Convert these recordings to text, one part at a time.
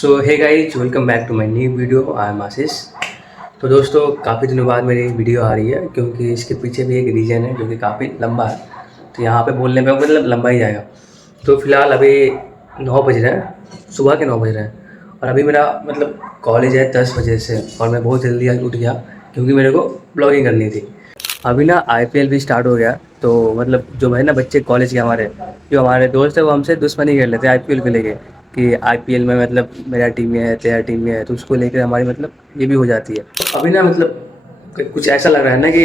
So hey guys, welcome back to my new video. I am Ashish. तो दोस्तों, काफ़ी दिनों बाद मेरी वीडियो आ रही है क्योंकि इसके पीछे भी एक रीज़न है जो कि काफ़ी लंबा है। तो यहाँ पे बोलने में मतलब लंबा ही जाएगा। तो फिलहाल अभी 9 बज रहे हैं, सुबह के 9 बज रहे हैं और अभी मेरा मतलब कॉलेज है 10 बजे से और मैं बहुत जल्दी आज उठ गया क्योंकि मेरे को ब्लॉगिंग करनी थी। अभी ना IPL भी स्टार्ट हो गया, तो मतलब जो है ना बच्चे कॉलेज के हमारे जो हमारे दोस्त है वो हमसे दुश्मनी कर लेते हैं IPL को लेके कि IPL में मतलब मेरा टीम में है, तेरा टीम में है, तो उसको लेकर हमारी मतलब ये भी हो जाती है। अभी ना मतलब कुछ ऐसा लग रहा है ना कि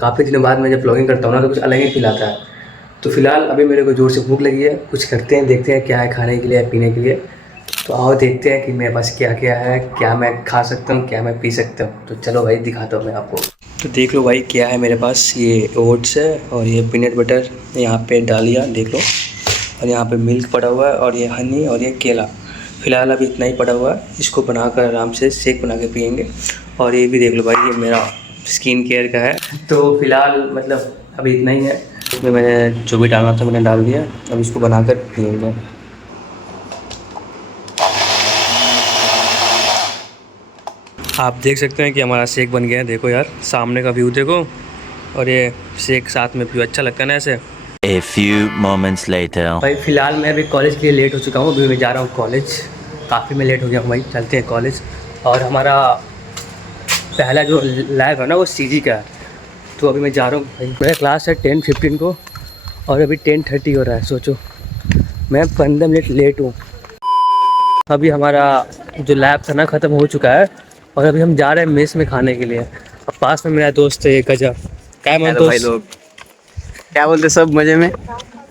काफ़ी दिनों बाद मैं जब ब्लॉगिंग करता हूँ ना तो कुछ अलग ही फील आता है। तो फिलहाल अभी मेरे को ज़ोर से भूख लगी है, कुछ करते हैं, देखते हैं क्या है खाने के लिए पीने के लिए। तो आओ देखते हैं कि मेरे पास क्या क्या है, क्या मैं खा सकता हूँ, क्या मैं पी सकता हूँ। तो चलो भाई दिखाता हूँ मैं आपको। तो देख लो भाई क्या है मेरे पास। ये ओट्स है और ये पीनट बटर यहाँ पे डालिया देख लो, और यहाँ पे मिल्क पड़ा हुआ है और ये हनी और ये केला। फ़िलहाल अभी इतना ही पड़ा हुआ है, इसको बनाकर आराम से शेक बना के पियेंगे। और ये भी देख लो भाई, ये मेरा स्किन केयर का है। तो फ़िलहाल मतलब अभी इतना ही है। इसमें मैंने जो भी डालना था मैंने डाल दिया, अब इसको बनाकर पियेंगे। आप देख सकते हैं कि हमारा शेक बन गया है। देखो यार, सामने का व्यू देखो, और ये शेक साथ में पियो, अच्छा लगता है ना ऐसे। A few moments later. भाई फ़िलहाल मैं अभी कॉलेज के लिए लेट हो चुका हूँ, अभी मैं जा रहा हूँ कॉलेज। काफ़ी मैं लेट हो गया हूँ भाई, चलते हैं कॉलेज। और हमारा पहला जो लैब है ना वो CG का है, तो अभी मैं जा रहा हूँ भाई। मेरा क्लास है 10:15 को और अभी 10:30 हो रहा है। सोचो मैं 15 मिनट लेट हूँ। अभी हमारा जो लैब था ना ख़त्म हो चुका है और अभी हम जा रहे हैं मेस में खाने के लिए। अब पास में मेरा दोस्त है, एक गजब क्या मन भाई लोग क्या बोलते सब मजे में।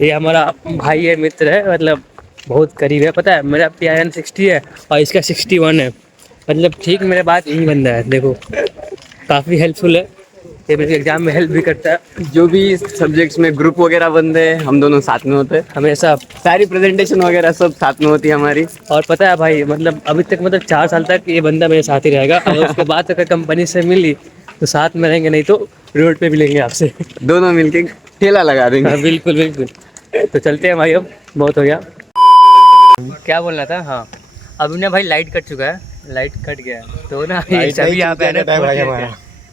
ये हमारा भाई है, मित्र है, मतलब बहुत करीब है। पता है मेरा PIN 60 है और इसका 61 है, मतलब ठीक मेरे बात यही बंदा है। देखो काफ़ी हेल्पफुल है, ये मेरे एग्ज़ाम में हेल्प भी करता है। जो भी सब्जेक्ट्स में ग्रुप वगैरह बनते हैं हम दोनों साथ में होते हैं, हमेशा सारी प्रेजेंटेशन वगैरह सब साथ में होती है हमारी। और पता है भाई मतलब अभी तक मतलब 4 साल तक ये बंदा मेरे साथ ही रहेगा और उसके बाद अगर कंपनी से मिली तो साथ में रहेंगे, नहीं तो रोड पे मिलेंगे आपसे। दोनों मिलके ठेला लगा देंगे। हाँ बिल्कुल बिल्कुल। तो चलते हैं भाई, अब बहुत हो गया। क्या बोलना था, हाँ अभी ना भाई लाइट कट चुका है, लाइट कट गया है तो ना ये सभी यहाँ पे है ना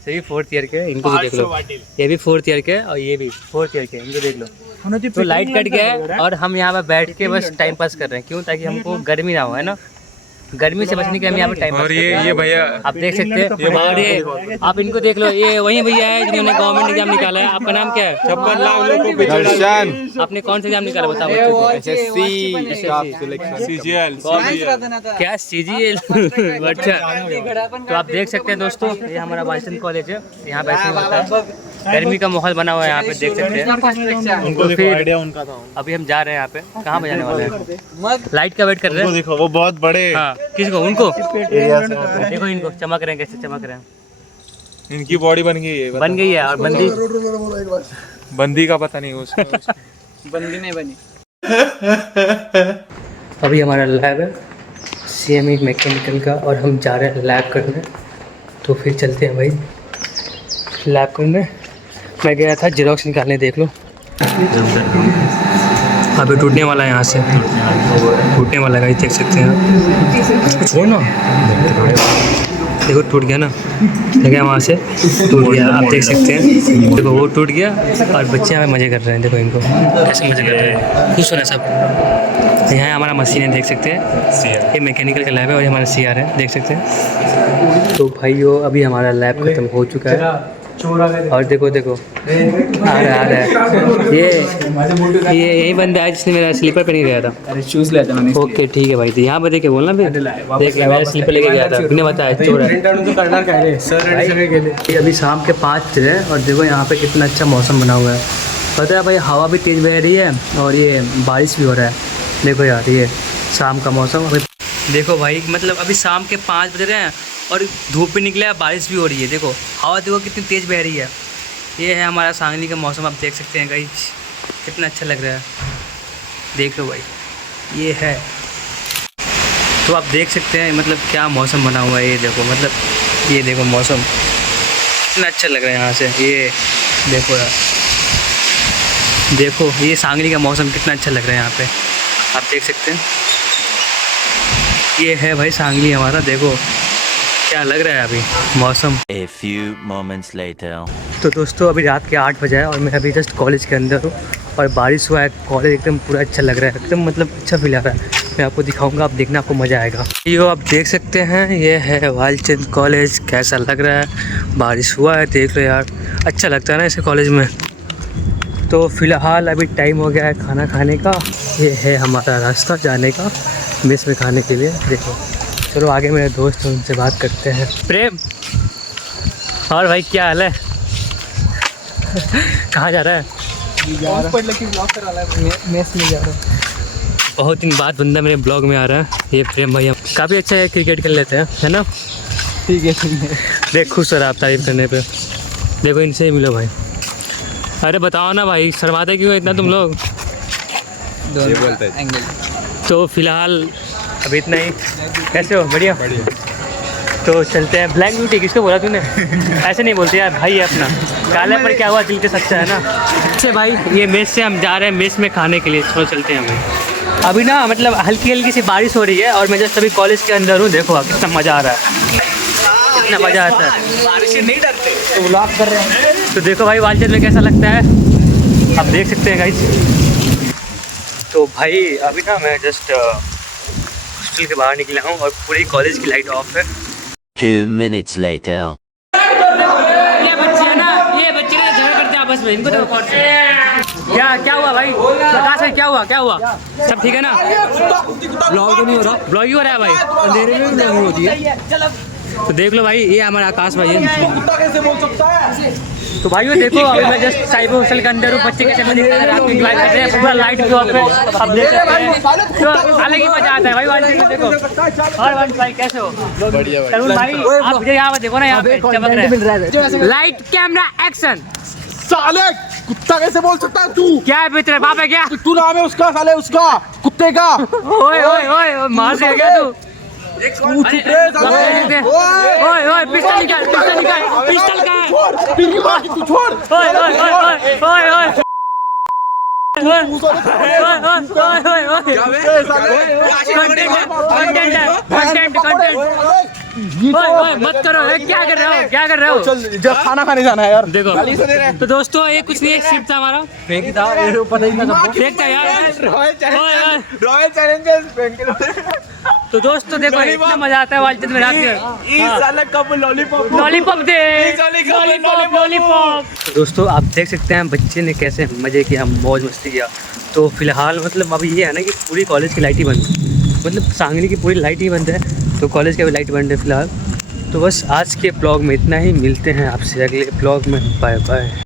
सभी 4th ईयर के, इनको भी देख लो, ये भी 4th ईयर के और ये भी 4th ईयर के, इनको देख लो। तो लाइट कट गया है और हम यहाँ पे बैठ के बस टाइम पास कर रहे हैं। क्यों? ताकि हमको गर्मी ना हो, है ना, गर्मी से बचने के हम यहाँ पे टाइम पास कर रहे हैं। ये भैया आप देख सकते हैं, और ये आप इनको देख लो, ये वही भैया है जिन्होंने गवर्नमेंट एग्जाम निकाला है। आपका नाम क्या है? 56 लाख लोगों को दर्शन आपने कौन सा एग्जाम निकाला बताओ बच्चों को? CGL क्या CGL? अच्छा, तो आप देख सकते हैं दोस्तों, ये हमारा वाइसन कॉलेज है, यहाँ पे ऐसे होता है। गर्मी का माहौल बना हुआ है यहाँ पे, देख सकते हैं। उनको देखो, आइडिया उनका था। अभी हम जा रहे हैं यहाँ पे, कहाँ पे जाने वाले हैं? लाइट का वेट कर रहे हैं। देखो वो बहुत बड़े हाँ किसको? उनको एरिया से होते हैं। देखो, इनको चमक रहे हैं, कैसे चमक रहे हैं। इनकी बॉडी बन गई है, बन गई है। और बंदी बंदी का पता नहीं उसको। बंदी नहीं बनी। अभी हमारा लैब है CME मैकेनिकल का और हम जा रहे हैं लैब करने। तो फिर चलते हैं भाई लैब करने। मैं गया था जेरोक्स निकालने, देख लो अभी टूटने वाला है, यहाँ से टूटने वाला है, देख सकते हैं। छोड़ ना, देखो टूट गया ना, देखा वहाँ से टूट गया, आप देख सकते हैं। देखो वो टूट गया और बच्चे यहाँ पे मज़े कर रहे हैं। देखो इनको कैसे मज़े कर रहे हैं, खुश हो रहे हैं सब। यहाँ हमारा मशीन है, देख सकते हैं, ये मैकेनिकल का लैब है और ये हमारा CR है, देख सकते हैं। तो भाइयों अभी हमारा लैब ख़त्म हो चुका है और देखो देखो आ रहा है ये यही बंदा है जिसने मेरा स्लीपर पहन के गया था। अरे शूज ले था मैंने। ओके ठीक है भाई, तो यहाँ पे देख के बोलना फिर। देख ले, मेरा स्लीपर लेके गया था, बिना बताया चोर है। ये अभी शाम के 5 बज रहे हैं और देखो यहाँ पे कितना अच्छा मौसम बना हुआ है। पता है भाई, हवा भी तेज़ बह रही है और ये बारिश भी हो रहा है। देखो यार, ये शाम का मौसम। अभी देखो भाई, मतलब अभी शाम के 5 बज रहे हैं और धूप भी निकला है, बारिश भी हो रही है। देखो हवा देखो कितनी तेज़ बह रही है। ये है हमारा सांगली का मौसम, आप देख सकते हैं गाइस, कितना अच्छा लग रहा है। देख लो भाई, ये है। तो आप देख सकते हैं मतलब क्या मौसम बना हुआ है। ये देखो, मतलब ये देखो मौसम कितना अच्छा लग रहा है यहाँ से। ये देखो यार, देखो ये सांगली का मौसम कितना अच्छा लग रहा है यहाँ पे, आप देख सकते हैं। ये है भाई सांगली हमारा, देखो क्या लग रहा है अभी मौसम। A few moments later. तो दोस्तों अभी रात के 8 बजे है और मैं अभी जस्ट कॉलेज के अंदर हूँ और बारिश हुआ है। कॉलेज एकदम पूरा अच्छा लग रहा है, एकदम मतलब अच्छा फील आ रहा है। मैं आपको दिखाऊंगा, आप देखना, आपको मज़ा आएगा। ये आप देख सकते हैं, ये है वालचंद कॉलेज। कैसा लग रहा है, बारिश हुआ है, देख लो यार, अच्छा लगता है ना इसे कॉलेज में। तो फ़िलहाल अभी टाइम हो गया है खाना खाने का। ये है हमारा रास्ता जाने का मेस में खाने के लिए। देखो चलो आगे मेरे दोस्त हैं, उनसे बात करते हैं। प्रेम, और भाई क्या हाल है? कहाँ जा रहा है? मेस में जा रहा हूँ। बहुत दिन बाद बंदा मेरे ब्लॉग में आ रहा है। ये प्रेम भैया काफ़ी अच्छा है, क्रिकेट खेल लेते हैं, है ना? ठीक है। देख खुश हो रहा आप तारीफ करने पे। देखो इनसे ही मिलो भाई। अरे बताओ ना भाई, शर्माते क्यों इतना तुम लोग? तो फिलहाल अभी इतना ही। कैसे हो? बढ़िया। तो चलते हैं। ब्लैक ब्यूटी किसको बोला तूने? ऐसे नहीं बोलते यार, भाई है अपना। काले पर क्या हुआ, दिल के सच्चा है ना। अच्छे भाई, ये मेस से हम जा रहे हैं मेस में खाने के लिए। चलो चलते हैं हमें। अभी ना मतलब हल्की हल्की सी बारिश हो रही है और मैं जस्ट अभी कॉलेज के अंदर हूँ। देखो आप कितना मज़ा आ रहा है, कितना मज़ा आता है। बारिश से नहीं डरते तो व्लॉग कर रहे हैं। तो देखो भाई वालचंद में कैसा लगता है, आप देख सकते हैं गाइस। तो भाई अभी ना मैं जस्ट हॉस्टल के बाहर निकला हूँ और पूरी कॉलेज की लाइट ऑफ है। 2 minutes later. ये बच्चे है ना, ये बच्चे ना झगड़ा करते हैं आपस में। इनको देखो कौन से। क्या हुआ भाई, बता सर क्या हुआ? सब ठीक है ना? व्लॉग तो नहीं हो रहा, ब्लॉग ही हो रहा है भाई, अंधेरे में नहीं होती है। तो देख लो भाई, ये हमारा आकाश भाई है। तो भाइयों देखो अभी मैं जस्ट साइबर हॉस्टल के अंदर हूँ। बच्चे कैसे मजे कर रहे हैं, रात में एंजॉय कर रहे हैं, पूरा लाइट के ऑफ पे आप देख सकते हैं। तो अलग ही मजा आता है भाई वालचंद में। देखो और वन भाई कैसे हो? बढ़िया भाई। आप मुझे यहाँ पे देखो ना, यहाँ पे चमक रहा है। Light camera action. साले कुत्ता कैसे बोल सकता है तू? क्या है तेरे बाप है क्या? तू नाम है उसका, साले उसका कुत्ते का। ओए मार से गया तू। ओए पिस्टल निकाल। पिस्टल का है। तेरी माँ की तू छोड़। ओए मत करो। क्या कर रहे हो? चल जब खाना खाने जाना है यार। देखो तो दोस्तों ये कुछ नहीं, एक शिफ्ट था हमारा। फेंक था यार। Royal Challengers. तो दोस्तों देखो इतना मजा आता है वालचंद में रात में। साले कब लॉलीपॉप दे लॉलीपॉप। दोस्तों आप देख सकते हैं बच्चे ने कैसे मज़े किया, मौज मस्ती किया। तो फिलहाल मतलब अभी ये है ना कि पूरी कॉलेज की लाइट ही बंद है, मतलब सांगली की पूरी लाइट ही बंद है, तो कॉलेज का भी लाइट बंद है फिलहाल। तो बस आज के ब्लॉग में इतना ही। मिलते हैं आपसे अगले ब्लॉग में। Bye bye.